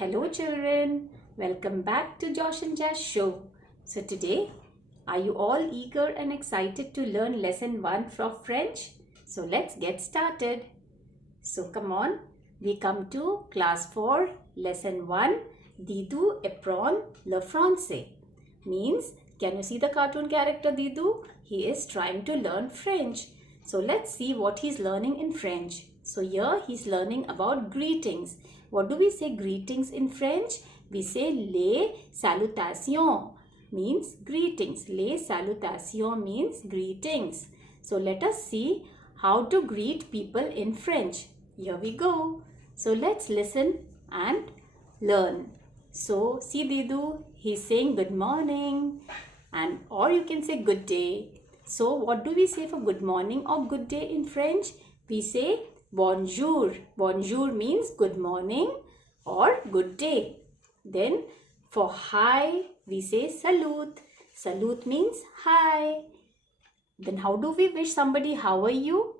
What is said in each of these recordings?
Hello children, welcome back to Josh and Jazz show. So today, are you all eager and excited to learn lesson 1 from French? So let's get started. So come on, we come to class 4, lesson 1, DIDOU apprend le français. Means, can you see the cartoon character DIDOU? He is trying to learn French. So let's see what he's learning in French. So here he's learning about greetings. What do we say greetings in French? We say les salutations means greetings. Les salutations means greetings. So let us see how to greet people in French. Here we go. So let's listen and learn. So see DIDOU, he's saying good morning or you can say good day. So what do we say for good morning or good day in French? We say bonjour. Bonjour means good morning or good day. Then for hi, we say salut. Salut means hi. Then how do we wish somebody how are you?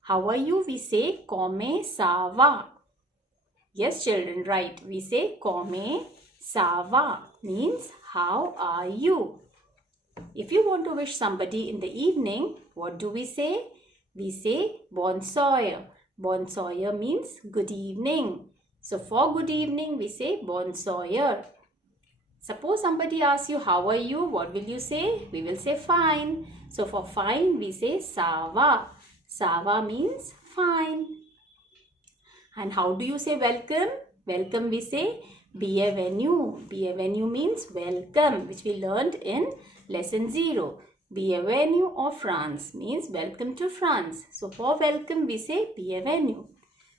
How are you? We say comment ça va. Yes children, right. We say comment ça va means how are you? If you want to wish somebody in the evening, what do we say? We say bonsoir. Bonsoir means good evening. So for good evening, we say bonsoir. Suppose somebody asks you, how are you? What will you say? We will say fine. So for fine, we say ça va. Ça va means fine. And how do you say welcome? Welcome we say bienvenue. Bienvenue means welcome, which we learned in lesson 0. Bienvenue or France means welcome to France. So for welcome we say bienvenue.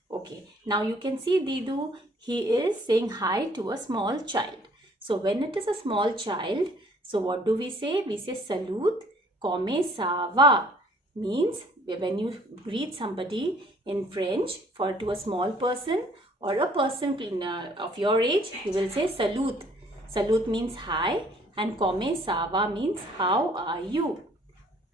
Okay, now you can see DIDOU, he is saying hi to a small child. So when it is a small child, so what do we say? We say salut, comment ça va. Means when you greet somebody in French to a small person or a person of your age, you will say salut. Salut means hi and comment ça va means how are you.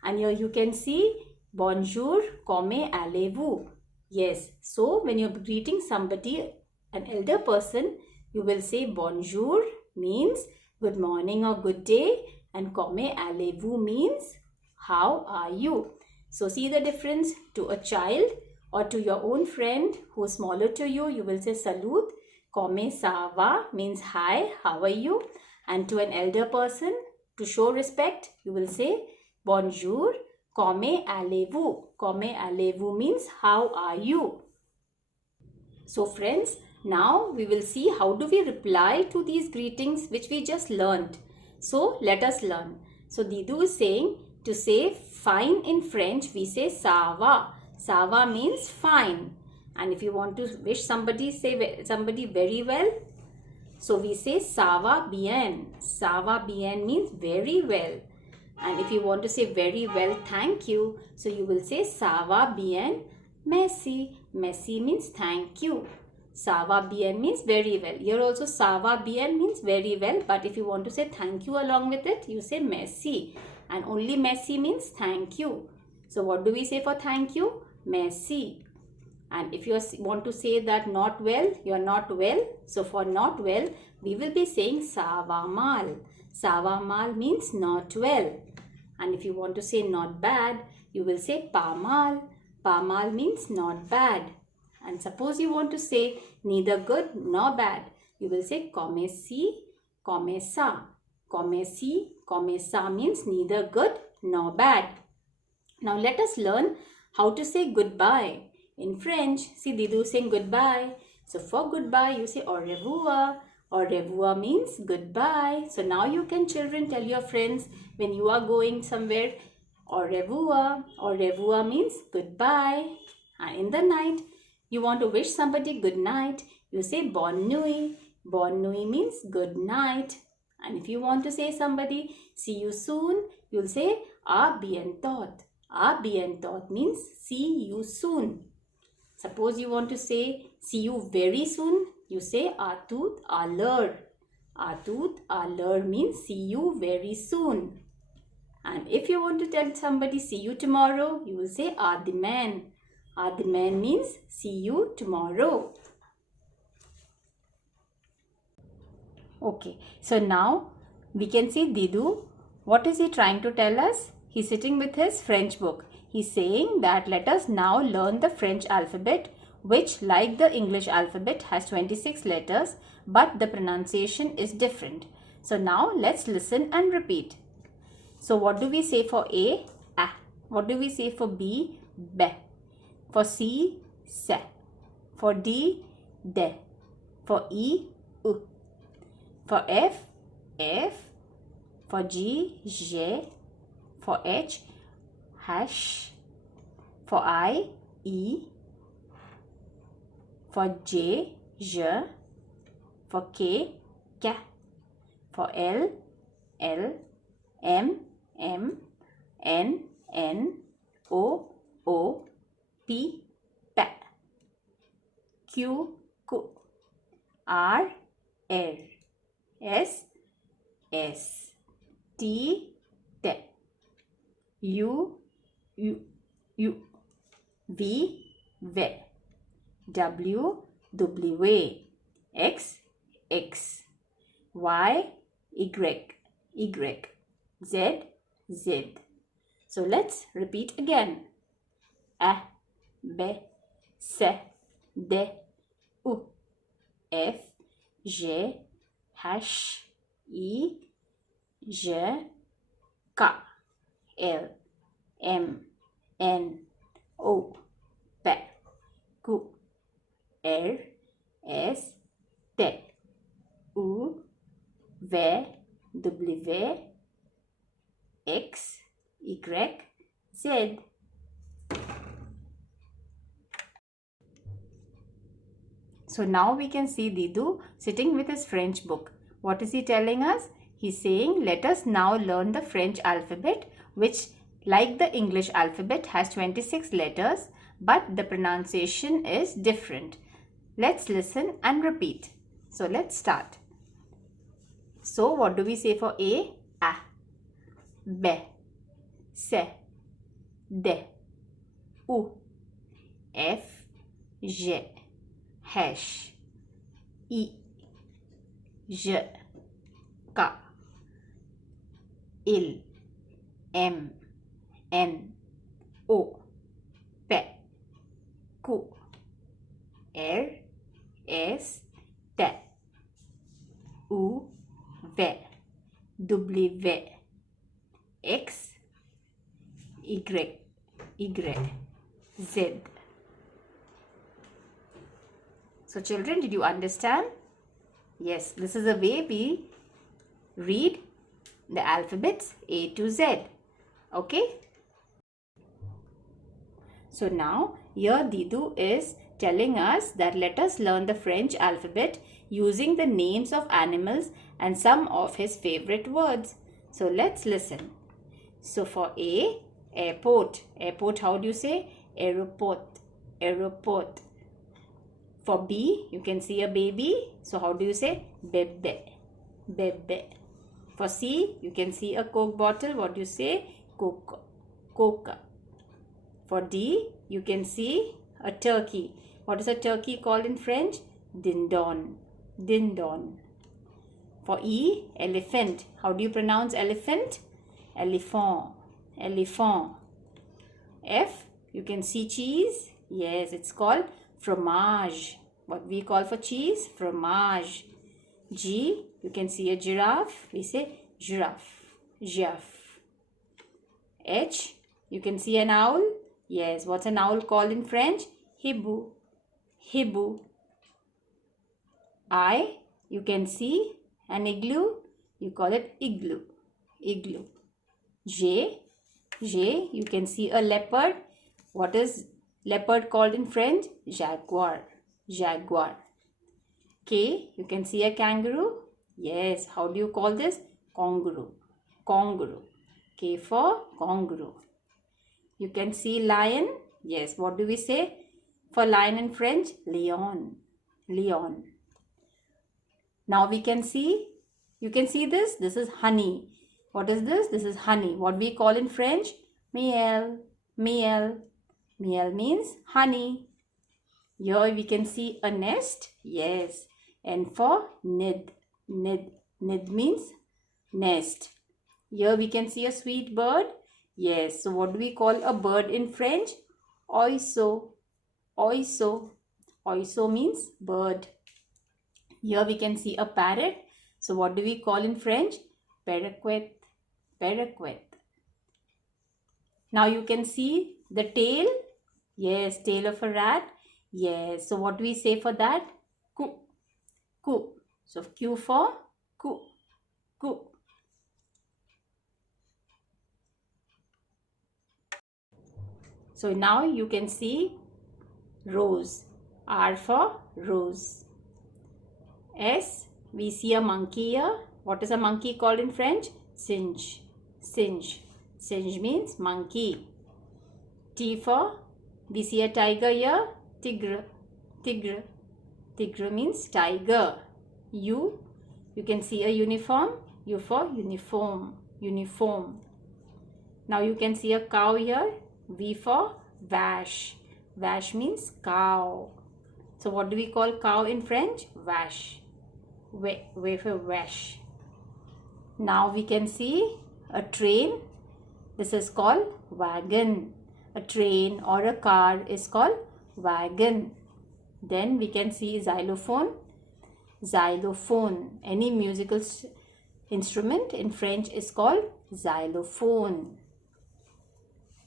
And here you can see bonjour, comment allez-vous. Yes, so when you're greeting somebody, an elder person, you will say bonjour means good morning or good day and comment allez-vous means how are you. So see the difference. To a child or to your own friend who is smaller to you, you will say salut. Comment ça va means hi, how are you? And to an elder person, to show respect, you will say bonjour, comment allez-vous? Comment allez-vous means how are you? So friends, now we will see how do we reply to these greetings which we just learned. So let us learn. So DIDOU is saying to say fine in French, we say ça va. Ça va means fine. And if you want to wish somebody, say somebody very well, so we say ça va bien. Ça va bien means very well. And if you want to say very well, thank you, so you will say ça va bien, merci. Merci means thank you. Ça va bien means very well. Here also ça va bien means very well, but if you want to say thank you along with it, you say merci. And only merci means thank you. So what do we say for thank you? Merci. And if you want to say that not well, you are not well. So for not well, we will be saying ça va mal. Ça va mal means not well. And if you want to say not bad, you will say pas mal. Pas mal means not bad. And suppose you want to say neither good nor bad, you will say comme ci, comme ça. Comme ci, comme ça means neither good nor bad. Now let us learn how to say goodbye. In French, see DIDOU saying goodbye. So for goodbye, you say au revoir. Au revoir means goodbye. So now you can children tell your friends when you are going somewhere, au revoir. Au revoir means goodbye. And in the night, you want to wish somebody good night, you say bonne nuit. Bonne nuit means good night. And if you want to say somebody see you soon, you'll say à bientôt. À bientôt means see you soon. Suppose you want to say see you very soon, you say à tout à l'heure. À tout à l'heure means see you very soon. And if you want to tell somebody see you tomorrow, you will say à demain. À demain means see you tomorrow. Okay, so now we can see Didou. What is he trying to tell us? He's sitting with his French book. He's saying that let us now learn the French alphabet, which, like the English alphabet, has 26 letters, but the pronunciation is different. So now let's listen and repeat. So what do we say for A? A. What do we say for B? B. For C? Se. For D? De. For E? U. For F? F. For G? J. For H? Hash. For I? E. For J? J. For K? K. For L? L. M? M. N? N. O? O. P? P. Q? Q. R? R. S? S. T? T. U? U. U. V? V. W? W. X? X. Y? Y. Y. Z? Z. So let's repeat again. A, B, C, D, U, F, G, H, I, J, K, L, M, N, O, P, Q, R, S, T, U, V, W, X, Y, Z. So now we can see Didou sitting with his French book. What is he telling us? He's saying, let us now learn the French alphabet, which, like the English alphabet, has 26 letters, but the pronunciation is different. Let's listen and repeat. So let's start. So what do we say for A? A. B. C. D. U. F. G. H. I. J. K. L. M. N. O. P. Q. R. S. T. U. V. W. X. Y. Y. Z. So children, did you understand? Yes, this is the way we read the alphabets A to Z. Okay? So now here Didou is telling us that let us learn the French alphabet using the names of animals and some of his favorite words. So let's listen. So for A, airport. Airport, how do you say? Aeroport. Aeroport. For B, you can see a baby. So how do you say? Bebe. Bebe. For C, you can see a Coke bottle. What do you say? Coca. Coca. For D, you can see a turkey. What is a turkey called in French? Dindon. Dindon. For E, elephant. How do you pronounce elephant? Elephant. Elephant. F, you can see cheese. Yes, it's called fromage. What we call for cheese? Fromage. G, you can see a giraffe. We say giraffe. Giraffe. H, you can see an owl. Yes, what's an owl called in French? Hibou. Hibou. I, you can see an igloo. You call it igloo. Igloo. J, you can see a leopard. What is leopard called in French? Jaguar. Jaguar. K, you can see a kangaroo. Yes, how do you call this? Kangaroo. Kangaroo. K for kangaroo. You can see lion. Yes, what do we say for lion in French? Lion. Lion. Now we can see, you can see this. This is honey. What is this? This is honey. What we call in French? Miel. Miel. Miel means honey. Here we can see a nest. Yes. And for nid. Nid. Nid means nest. Here we can see a sweet bird. Yes. So what do we call a bird in French? Oiseau. Oiseau. Oiseau means bird. Here we can see a parrot. So what do we call in French? Paraquet. Paraquet. Now you can see the tail. Yes, tail of a rat. Yes. So what do we say for that? Coo. Coo. So Q for coo. Coo. So now you can see rose. R for rose. S, we see a monkey here. What is a monkey called in French? Singe. Singe. Singe means monkey. T for, we see a tiger here. Tigre. Tigre. Tigre means tiger. U, you can see a uniform. U for uniform. Uniform. Now you can see a cow here. V for vache. Vache means cow. So what do we call cow in French? Vache. V for vache. Now we can see a train. This is called wagon. A train or a car is called wagon. Then we can see xylophone. Xylophone. Any musical instrument in French is called xylophone.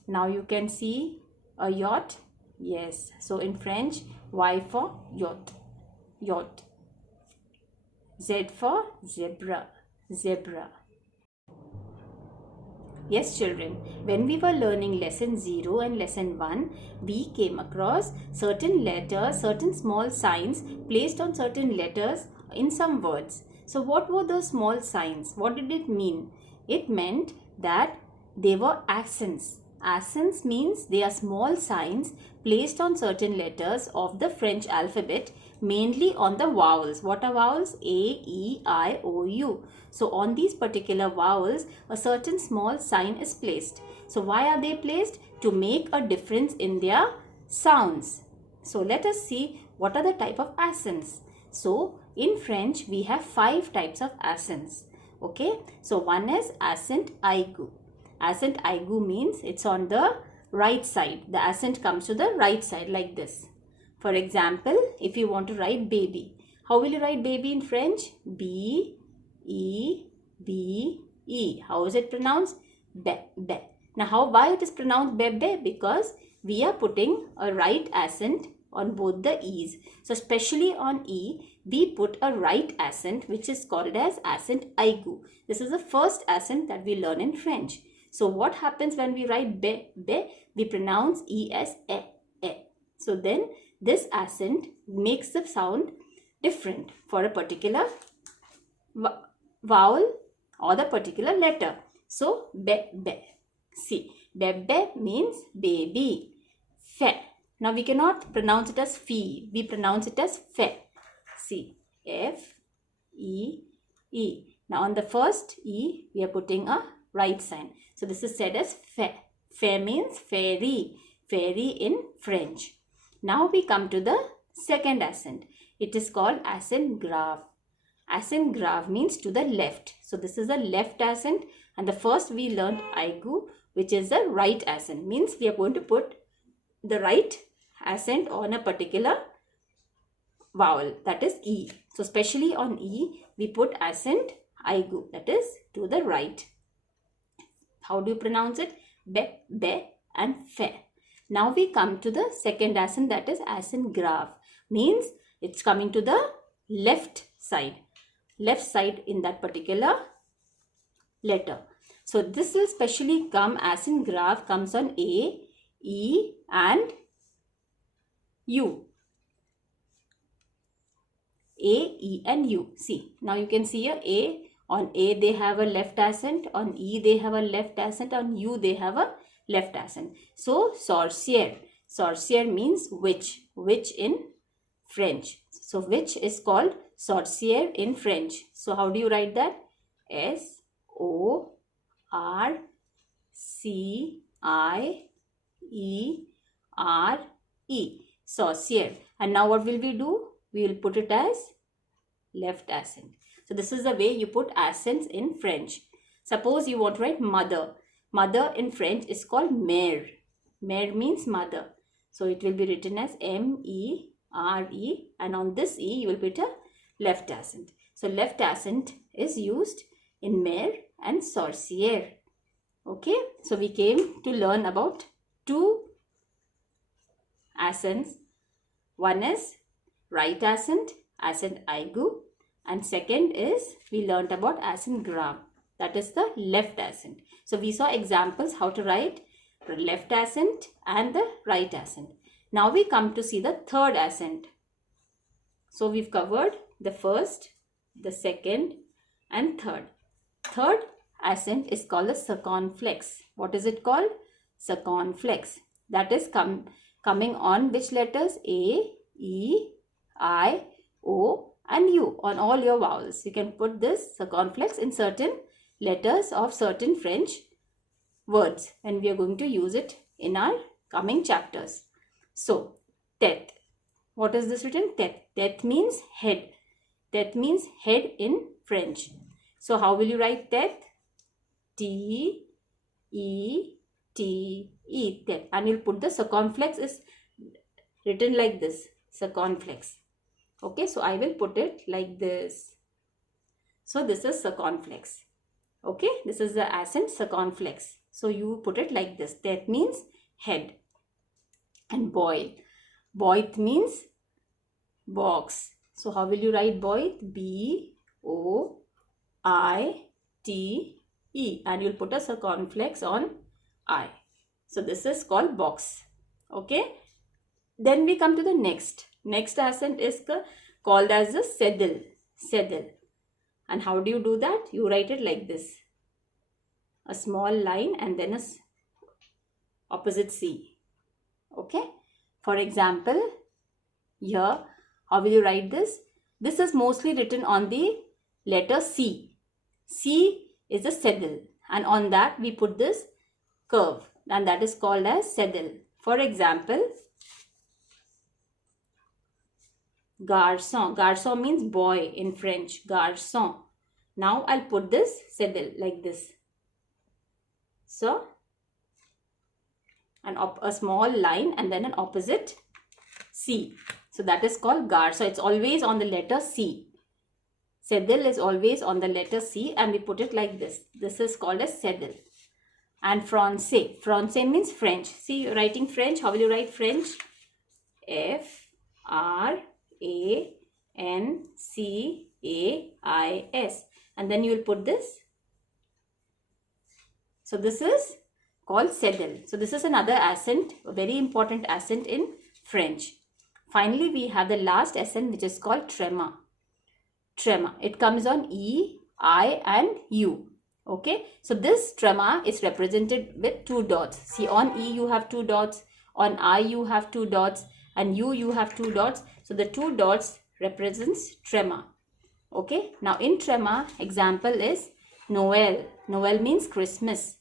Now you can see a yacht. Yes. So in French, Y for yacht. Yacht. Z for zebra. Zebra. Yes, children, when we were learning lesson 0 and lesson 1, we came across certain letters, certain small signs placed on certain letters in some words. So what were those small signs? What did it mean? It meant that they were accents. Accents means they are small signs placed on certain letters of the French alphabet, mainly on the vowels. What are vowels? A, E, I, O, U. So on these particular vowels, a certain small sign is placed. So why are they placed? To make a difference in their sounds. So let us see what are the type of accents. So in French, we have 5 types of accents. Okay. So one is accent aigu. Accent aigu means it's on the right side. The accent comes to the right side like this. For example, if you want to write baby, how will you write baby in French? B, E, B, E. How is it pronounced? Be, be. Now, why it is pronounced be, be? Because we are putting a right accent on both the E's. So, especially on E, we put a right accent which is called as accent aigu. This is the first accent that we learn in French. So, what happens when we write be, be? We pronounce E as e, e. So, then this accent makes the sound different for a particular vowel or the particular letter. So, be, be. See, be, be means baby. Fe. Now, we cannot pronounce it as fee. We pronounce it as fe. See, F, E, E. Now, on the first E, we are putting a right sign. So, this is said as fe. Fe means fairy. Fairy in French. Now, we come to the second accent. It is called accent grave. Accent grave means to the left. So, this is a left accent. And the first we learned aigu, which is the right accent. Means we are going to put the right accent on a particular vowel, that is E. So, especially on E, we put accent aigu, that is to the right. How do you pronounce it? Be, be and fe. Now we come to the second accent, that is accent grave. Means it's coming to the left side. Left side in that particular letter. So this will specially come, accent grave comes on A, E and U. A, E and U. See, now you can see here A. On A they have a left accent, on E they have a left accent, on U they have a left accent. So sorcière. Sorcière means witch. Witch in French. So witch is called sorcière in French. So how do you write that? S-O-R-C-I-E-R-E. Sorcière. And now what will we do? We will put it as left accent. So this is the way you put accents in French. Suppose you want to write mother. Mother in French is called mère. Mère means mother. So it will be written as M-E-R-E, and on this E you will put a left accent. So left accent is used in mère and sorcière. Okay, so we came to learn about two accents. One is right accent aigu, and second is we learnt about accent grave, that is the left accent. So we saw examples how to write the left accent and the right accent. Now we come to see the third accent. So we've covered the first, the second and third. Third accent is called the circumflex. What is it called? Circumflex. That is coming on which letters? A, E, I, O and U, on all your vowels. You can put this circumflex in certain letters of certain French words, and we are going to use it in our coming chapters. So, tête. What is this written? Tête. Tête means head. Tête means head in French. So, how will you write tête? T-E-T-E, tête. And you'll put the circumflex is written like this, circumflex. Okay, so I will put it like this. So, this is circumflex. Okay, this is the accent circumflex. So, you put it like this. Tête means head. And boil. Boit means box. So, how will you write boit? B-O-I-T-E. And you'll put a circumflex on I. So, this is called box. Okay. Then we come to the next. Next accent is called as the cédille. Cédille. And how do you do that? You write it like this. A small line and then a opposite C. Okay. For example, here, how will you write this? This is mostly written on the letter C. C is a cédille, and on that we put this curve, and that is called as cédille. For example, garçon. Garçon means boy in French. Garçon. Now I'll put this cédille like this. So, a small line and then an opposite C. So that is called gar. So it's always on the letter C. Cédille is always on the letter C, and we put it like this. This is called as cédille. And français. Français means French. See, you're writing French. How will you write French? F-R-A-N-C-A-I-S. And then you will put this. So this is called cédille. So this is another accent, a very important accent in French. Finally, we have the last accent, which is called tréma. Tréma. It comes on E, I and U. Okay. So this tréma is represented with two dots. See, on E you have two dots, on I you have two dots, and you have two dots. So the two dots represents tréma. Okay. Now in tréma, example is Noël. Noël means Christmas.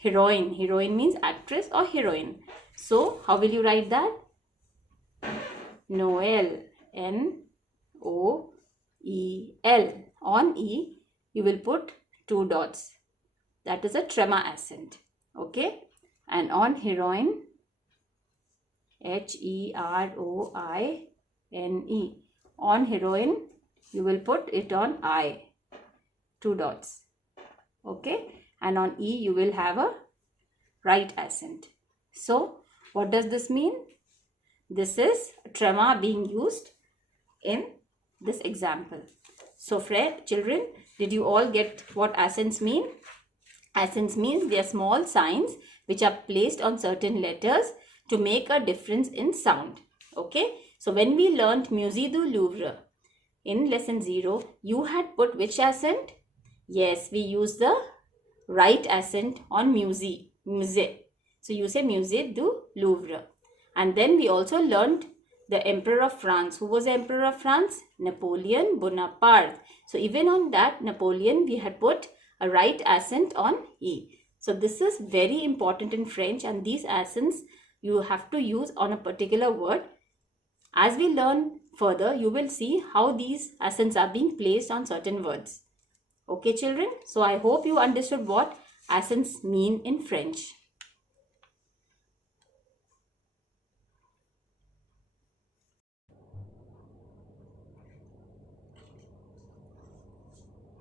Heroine. Heroine means actress or heroine. So, how will you write that? Noël. N-O-E-L. On E, you will put two dots. That is a tréma accent. Okay. And on heroine, H-E-R-O-I-N-E. On heroine, you will put it on I. Two dots. Okay. And on E, you will have a right accent. So, what does this mean? This is tréma being used in this example. So, children, did you all get what accents mean? Accents means they are small signs which are placed on certain letters to make a difference in sound. Okay. So, when we learned Musée du Louvre in lesson 0, you had put which accent? Yes, we use the right accent on musée. So you say Musée du Louvre. And then we also learned the Emperor of France. Who was the Emperor of France? Napoleon Bonaparte. So even on that Napoleon, we had put a right accent on E. So this is very important in French, and these accents you have to use on a particular word. As we learn further, you will see how these accents are being placed on certain words. Okay, children? So I hope you understood what accents mean in French.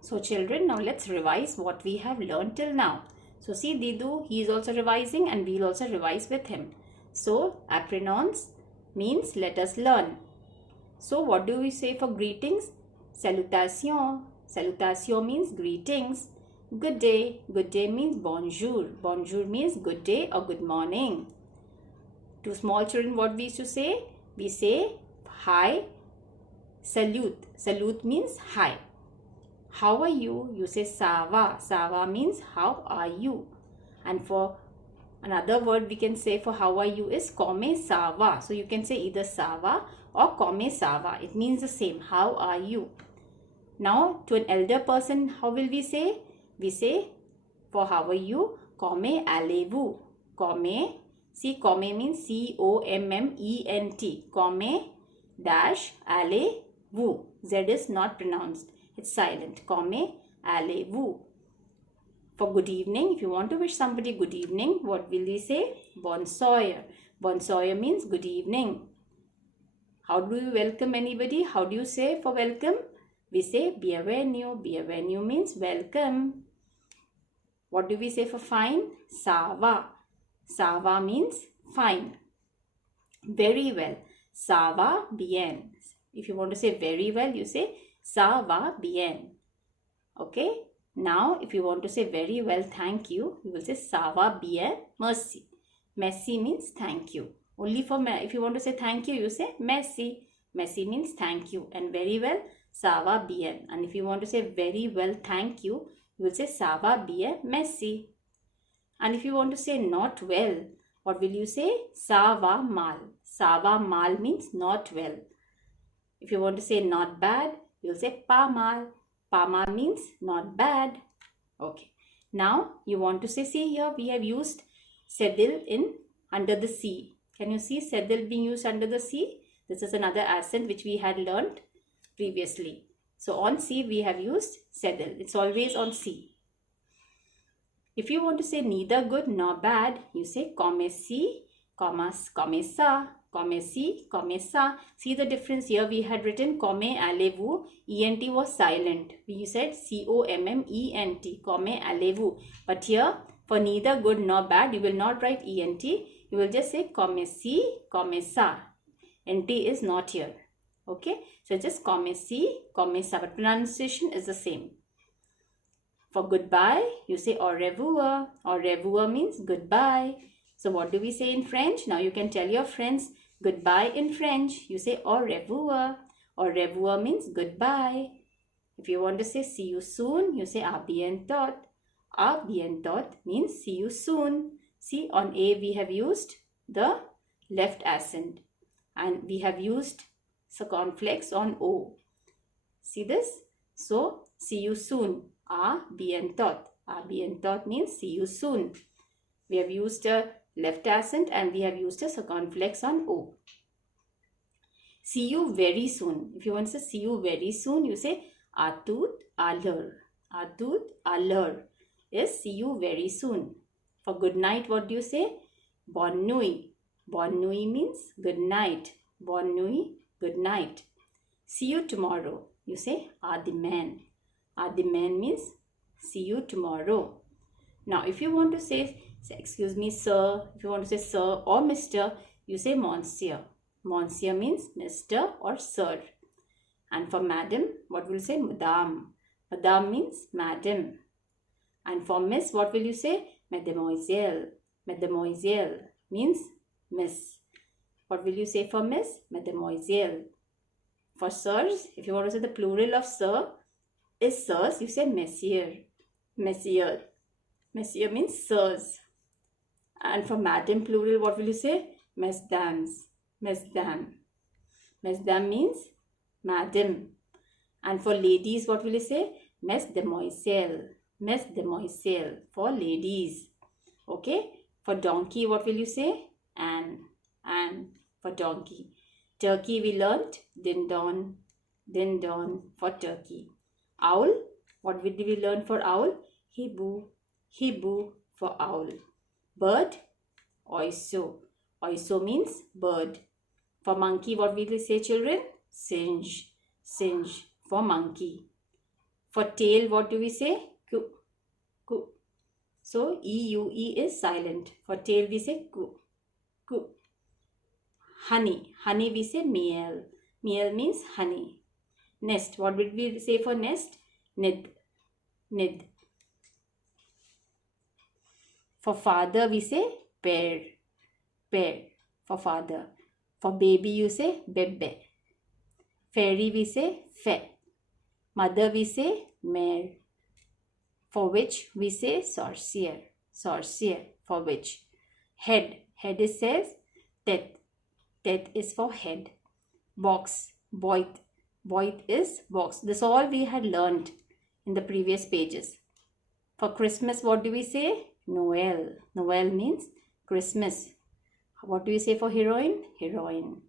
So children, now let's revise what we have learned till now. So see Didou, he is also revising and we'll also revise with him. So apprenons means let us learn. So what do we say for greetings? Salutation. Salutation means greetings. Good day. Good day means bonjour. Bonjour means good day or good morning. To small children, what we used to say? We say hi, salute. Salute means hi. How are you? You say ça va. Ça va means how are you? And for another word we can say for how are you is comment ça va. So you can say either ça va or comment ça va. It means the same. How are you? Now to an elder person, how will we say? We say for how are you? Comment allez-vous? Comment. See, comment means C-O-M-M-E-N-T. Comment dash allez-vous. Z is not pronounced. It's silent. Comment allez-vous. For good evening, if you want to wish somebody good evening, what will we say? Bonsoir. Bonsoir means good evening. How do you welcome anybody? How do you say for welcome? We say bienvenue. Bienvenue means welcome. What do we say for fine? Ça va. Ça va means fine. Very well. Ça va bien. If you want to say very well, you say ça va bien. Okay. Now, if you want to say very well, thank you, you will say ça va bien, merci. Merci means thank you. Only for if you want to say thank you, you say merci. Merci means thank you. And very well, ça va bien. And if you want to say very well, thank you, you will say ça va bien, merci. And if you want to say not well, what will you say? Ça va mal. Ça va mal means not well. If you want to say not bad, you will say pas mal. Pas mal means not bad. Okay. Now you want to say, see here we have used sedil in under the sea. Can you see sedil being used under the sea? This is another accent which we had learned previously. So on sea we have used sedil. It's always on sea. If you want to say neither good nor bad, you say comme si, comme ça. Comme si, comme ça. See the difference here. We had written comment allez-vous. ENT was silent. We said C-O-M-M-E-N-T. Comment allez-vous. But here, for neither good nor bad, you will not write ENT. You will just say comme si, comme ça. NT is not here. Okay. So just comme si, comme ça. But pronunciation is the same. For goodbye, you say au revoir. Au revoir means goodbye. So what do we say in French? Now you can tell your friends goodbye in French. You say au revoir. Au revoir means goodbye. If you want to say see you soon, you say à bientôt. À bientôt means see you soon. See, on A we have used the left accent and we have used circumflex on O. See this? So see you soon. À bientôt. À bientôt means see you soon. We have used a left accent and we have used a circumflex on O. See you very soon. If you want to say see you very soon, you say à tout à l'heure. À tout à l'heure is see you very soon. For good night, what do you say? Bonne nuit. Bonne nuit means good night. Bonne nuit, good night. See you tomorrow. You say à demain. À demain means see you tomorrow. Now, if you want to say excuse me, sir, if you want to say sir or mister, you say monsieur. Monsieur means mister or sir. And for madam, what will you say? Madame. Madame means madam. And for miss, what will you say? Mademoiselle. Mademoiselle means miss. What will you say for miss? Mademoiselle. For sirs, if you want to say the plural of sir is sirs, you say messieurs. Messieurs. Messieurs means sirs. And for madam plural, what will you say? Mesdames. Mesdames. Mesdames means madam. And for ladies, what will you say? Mesdemoiselles. Mesdemoiselles for ladies. Okay. For donkey, what will you say? Anne. Anne for donkey. Turkey we learnt din don for turkey. Owl, what did we learn for owl? Hibu for owl. Bird, oiso. Oiso means bird. For monkey, what will we say, children? Singe for monkey. For tail, what do we say? Ku. So E-U-E is silent. For tail, we say ku. Honey we say meal means honey. Nest, what would we say for nest? Nid. For father, we say pear for father. For baby, you say bebe. Fairy, we say fe. Mother, we say mare. For witch, we say sorcier for witch. Head is says tet is for head. Box, boit is box. This all we had learned in the previous pages. For Christmas, what do we say? Noel means Christmas. What do we say for heroine? Heroine.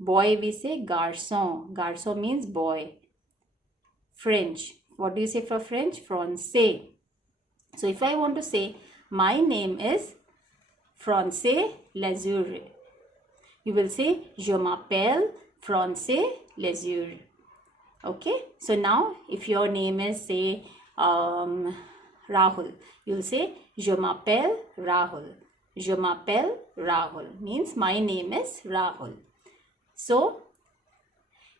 Boy, we say garçon means boy. French, what do you say for French? Français. So if I want to say my name is Français Lazure, you will say je m'appelle Français Lazure. Okay, so now if your name is say Rahul, you will say je m'appelle Rahul. Je m'appelle Rahul means my name is Rahul. So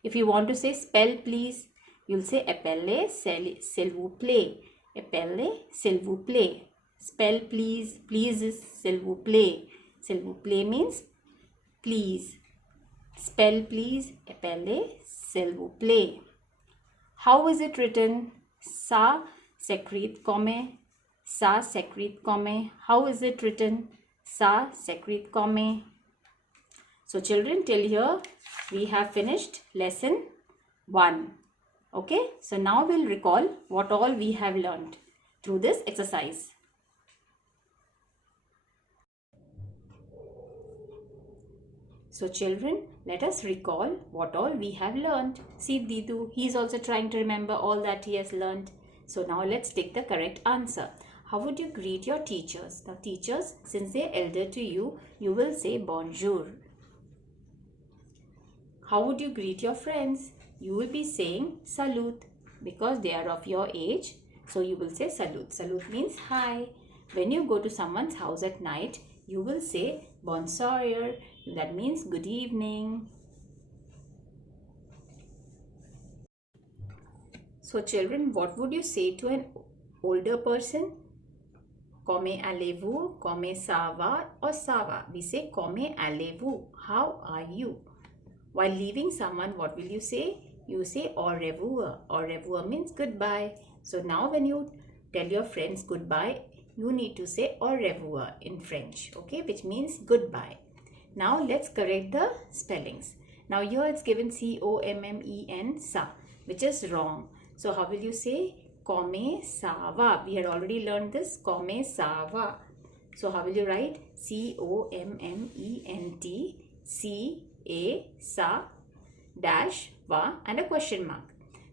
if you want to say spell please, you'll say appelez s'il vous plaît. Appelez s'il vous plaît. Spell please. Please is s'il vous plaît. S'il vous plaît means please. Spell please. Appelez s'il vous plaît. How is it written? Ça s'écrit comme. Ça s'écrit comme. How is it written? Ça s'écrit comme. So children, till here we have finished lesson 1. Okay, so now we'll recall what all we have learned through this exercise. So children, let us recall what all we have learned. See Didou, he is also trying to remember all that he has learned. So now let's take the correct answer. How would you greet your teachers? Now teachers, since they are elder to you, you will say bonjour. How would you greet your friends? You will be saying salute because they are of your age. So you will say salute. Salute means hi. When you go to someone's house at night, you will say bonsoir. That means good evening. So children, what would you say to an older person? Comment allez-vous? Comment ça va? Or ça va? We say comment allez-vous? How are you? While leaving someone, what will you say? You say au revoir. Au revoir means goodbye. So now when you tell your friends goodbye, you need to say au revoir in French, okay, which means goodbye. Now let's correct the spellings. Now here it's given C-O-M-M-E-N, sa, which is wrong. So how will you say? Comment ça va? We had already learned this. Comment ça va? So how will you write? C-O-M-M-E-N-T C-A sa dash va and a question mark.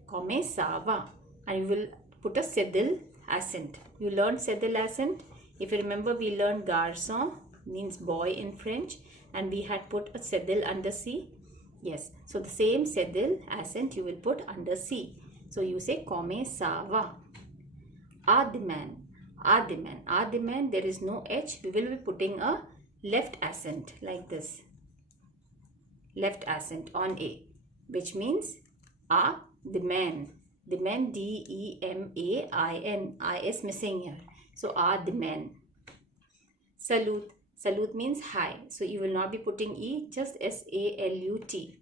Comment ça va? And you will put a cédille accent. You learned cédille accent. If you remember, we learned garçon means boy in French, and we had put a cédille under C. Yes, so the same cédille accent you will put under C. So you say comment ça va? À demain. There is no H. We will be putting a left accent like this. Left accent on A, which means a demain. Demain, D-E-M-A-I-N. I is missing here. So a demain. Salute. Salute means hi. So you will not be putting E, just S-A-L-U-T.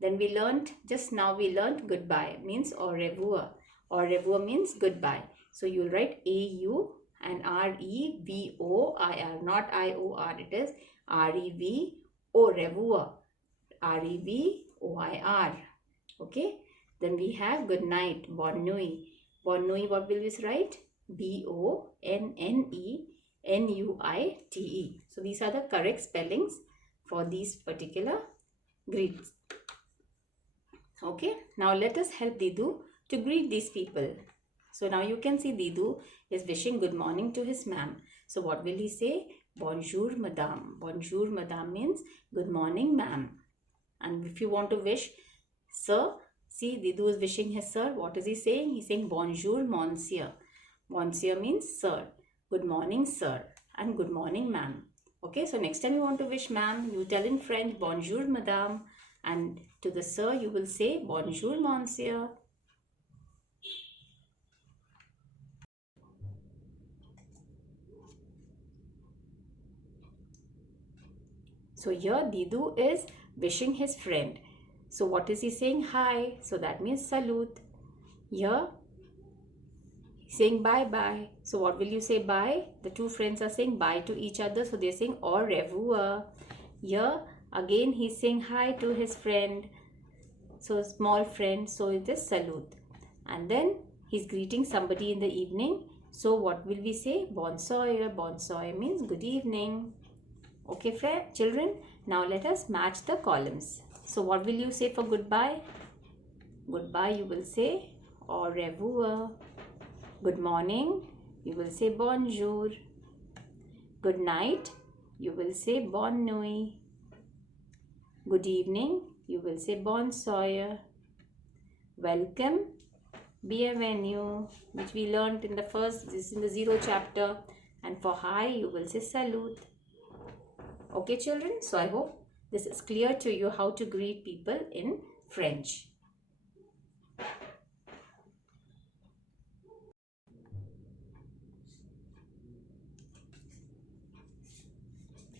Then we learned, just now we learned goodbye means au revoir. Au revoir means goodbye. So you will write A-U and R-E-V-O-I-R. Not I-O-R, it is R-E-V, au revoir. R-E-V-O-I-R. Okay. Then we have good night. Bonne nuit. Bonne nuit, what will we write? B-O-N-N-E-N-U-I-T-E. So these are the correct spellings for these particular greets. Okay, now let us help Didou to greet these people. So now you can see Didou is wishing good morning to his ma'am. So what will he say? Bonjour, madame. Bonjour, madame means good morning, ma'am. And if you want to wish sir, see Didou is wishing his sir. What is he saying? He's saying bonjour, monsieur. Monsieur means sir. Good morning, sir. And good morning, ma'am. Okay, so next time you want to wish ma'am, you tell in French, bonjour, madame. And to the sir, you will say, bonjour, monsieur. So here Didou is wishing his friend. So what is he saying? Hi. So that means salute. Here he's saying bye bye. So what will you say bye? The two friends are saying bye to each other. So they're saying au revoir. Here again he's saying hi to his friend. So small friend. So it is salute. And then he's greeting somebody in the evening. So what will we say? Bonsoir. Bonsoir means good evening. Okay, children, now let us match the columns. So what will you say for goodbye? Goodbye, you will say au revoir. Good morning, you will say bonjour. Good night, you will say bonne nuit. Good evening, you will say bonsoir. Welcome, bienvenue, which we learned in the first, this is in the 0 chapter. And for hi, you will say salute. Okay, children, so I hope this is clear to you how to greet people in French.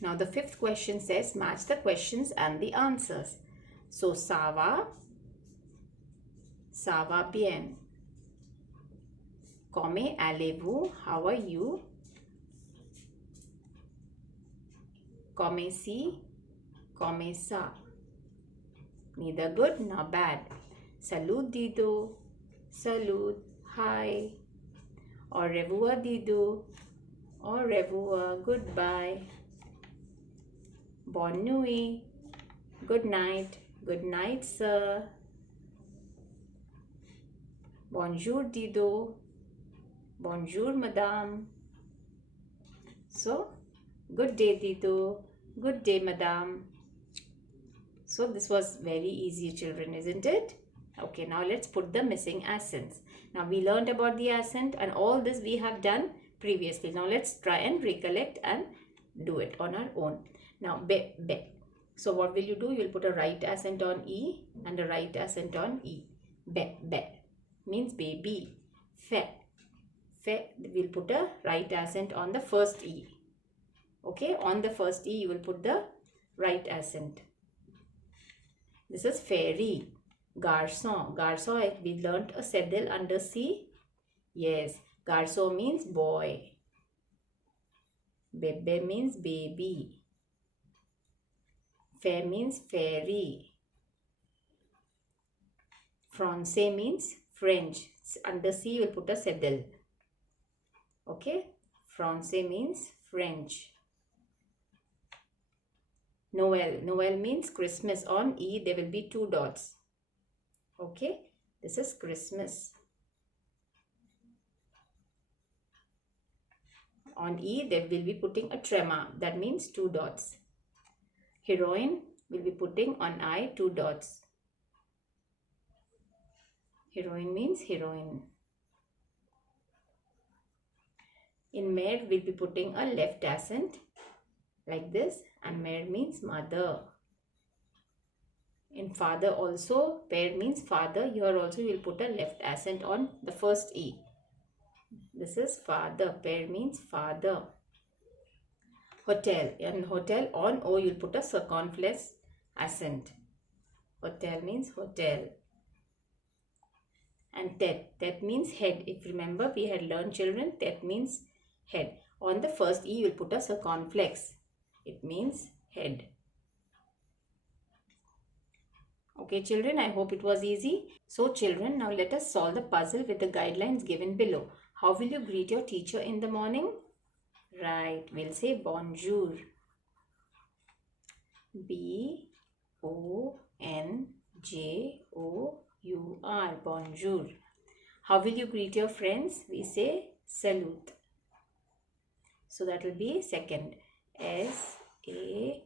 Now the 5th question says match the questions and the answers. So ça va bien. Comment allez-vous? How are you? Comme si, comme ça. Neither good nor bad. Salut Didou. Salut. Hi. Au revoir Didou. Au revoir. Goodbye. Bonne nuit. Good night. Good night, sir. Bonjour Didou. Bonjour madame. So, good day Didou. Good day madame. So this was very easy, children, isn't it? Okay, now let's put the missing accents. Now we learned about the accent and all this we have done previously. Now let's try and recollect and do it on our own. Now be. So what will you do? You will put a right accent on E and a right accent on E. Be means baby. Fe we'll put a right accent on the first E. Okay, on the first E you will put the right accent. This is fairy. Garçon. Garçon, we learnt a saddle under C. Yes, garçon means boy. Bébé means baby. Fée means fairy. Français means French. Under C you will put a saddle. Okay, Français means French. Noel. Noel means Christmas. On E there will be 2 dots. Okay, this is Christmas. On E they will be putting a trema. That means 2 dots. Heroine will be putting on I 2 dots. Heroine means heroine. In mère we'll be putting a left accent like this, and mère means mother. In father also, père means father. Here also you will put a left accent on the first E. This is father. Père means father. Hotel. In hotel on O you will put a circumflex accent. Hotel means hotel. And tête means head. If you remember, we had learned, children, tête means head. On the first E you will put a circumflex. It means head. Okay, children, I hope it was easy. So, children, now let us solve the puzzle with the guidelines given below. How will you greet your teacher in the morning? Right, we'll say bonjour. B B-O-N-J-O-U-R. Bonjour. How will you greet your friends? We say salute. So that will be second. S-A-L-U-T.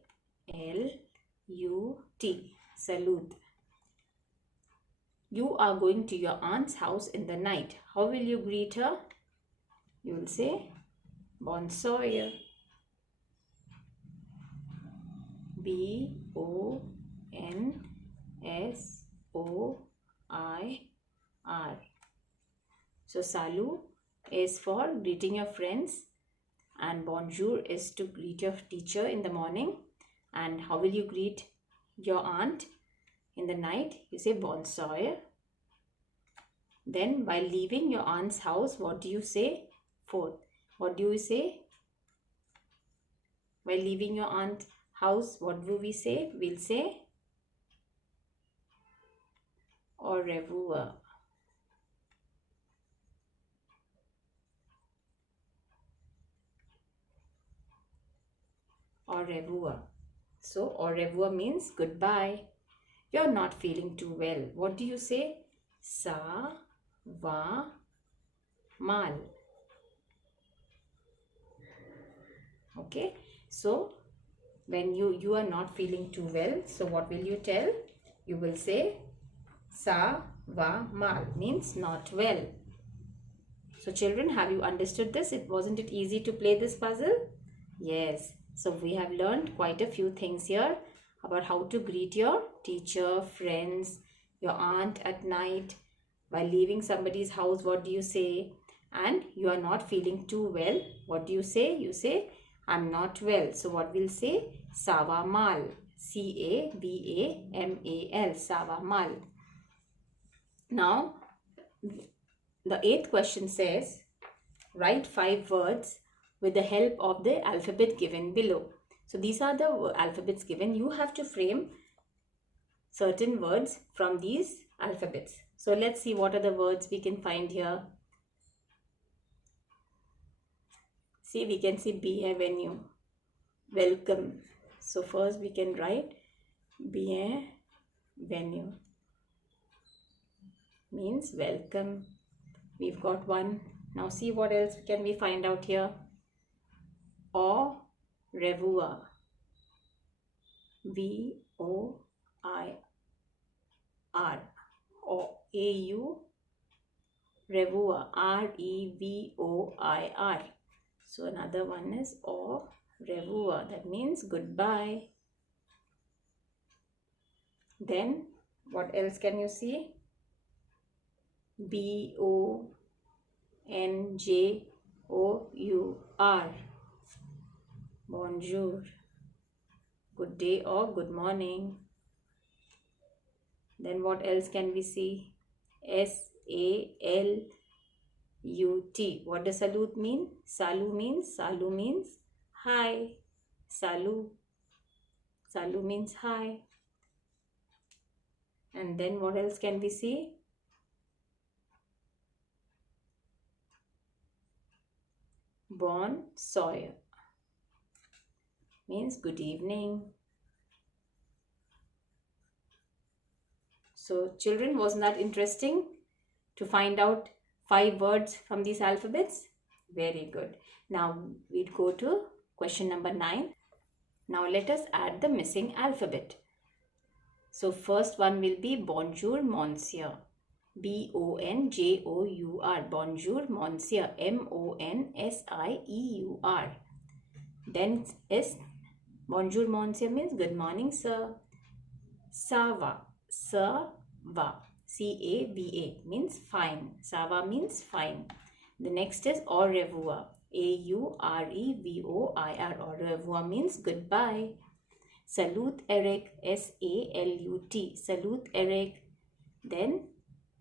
Salute. You are going to your aunt's house in the night. How will you greet her? You will say bonsoir. B-O-N-S-O-I-R. So salut is for greeting your friends, and bonjour is to greet your teacher in the morning. And how will you greet your aunt in the night? You say bonsoir. Then while leaving your aunt's house, what do you say? Fourth. What do you say? While leaving your aunt's house, what do we say? We'll say au revoir. Au revoir. So au revoir means goodbye. You're not feeling too well. What do you say? Ça va mal. Okay. So when you are not feeling too well, so what will you tell? You will say ça va mal, means not well. So children, have you understood this? Wasn't it easy to play this puzzle? Yes. So we have learned quite a few things here about how to greet your teacher, friends, your aunt at night. While leaving somebody's house, what do you say? And you are not feeling too well. What do you say? You say, I'm not well. So what we'll say? Ça va mal. C-A-V-A-M-A-L. Ça va mal. Now, the 8th question says, write 5 words with the help of the alphabet given below. So these are the alphabets given. You have to frame certain words from these alphabets. So let's see what are the words we can find here. See, we can see bienvenue, welcome. So first we can write bienvenue, means welcome. We've got one. Now see what else can we find out here. Au revoir. V-O-I-R. A-U revoir. R-E-V-O-I-R. So another one is au revoir. That means goodbye. Then what else can you see? B-O-N-J-O-U-R. Bonjour. Good day or good morning. Then what else can we see? S-A-L-U-T. What does salute mean? Salut means hi. Salut. Salut means hi. And then what else can we see? Bonsoir means good evening. So children, wasn't that interesting to find out 5 words from these alphabets? Very good. Now we'd go to question number 9. Now let us add the missing alphabet. So first one will be bonjour monsieur. B-O-N-J-O-U-R. Bonjour monsieur. M-O-N-S-I-E-U-R. Then is bonjour monsieur means good morning sir. Ça va. Ça va. C-A-V-A means fine. Ça va means fine. The next is au revoir. A-U-R-E-V-O-I-R. Au revoir means goodbye. Salute Eric. S-A-L-U-T. Salute Eric. Then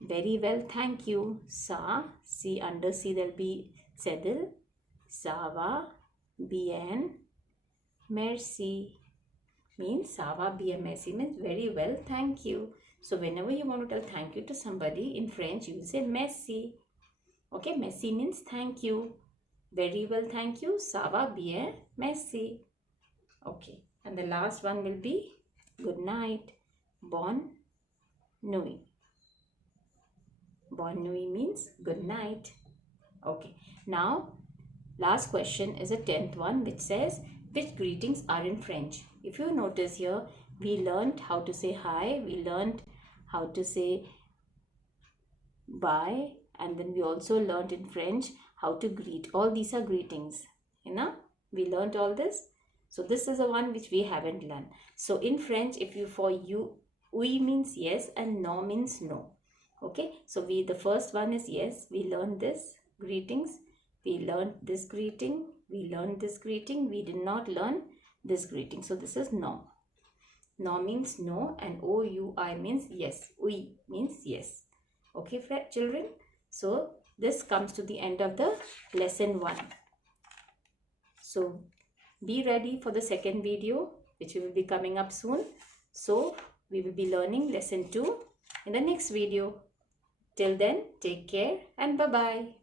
very well, thank you. Ça, C under C there will be saddle. Ça va bien merci. Means ça va bien merci means very well, thank you. So whenever you want to tell thank you to somebody in French, you will say merci. Okay, merci means thank you. Very well, thank you. Ça va bien merci. Okay, and the last one will be good night. Bonne nuit. Bonne nuit means good night. Okay, now last question is a 10th one, which says, which greetings are in French? If you notice here, we learned how to say hi, we learned how to say bye, and then we also learned in French how to greet. All these are greetings, we learned all this. So this is the one which we haven't learned. So in French, if you, for you, oui means yes and no means no. Okay, so the first one is yes, we learned this greetings, we learned this greeting, we learned this greeting, we did not learn this greeting. So this is no. No means no, and OUI means yes. Oui means yes. Okay, children. So this comes to the end of the lesson 1. So be ready for the second video, which will be coming up soon. So we will be learning lesson 2 in the next video. Till then, take care and bye-bye.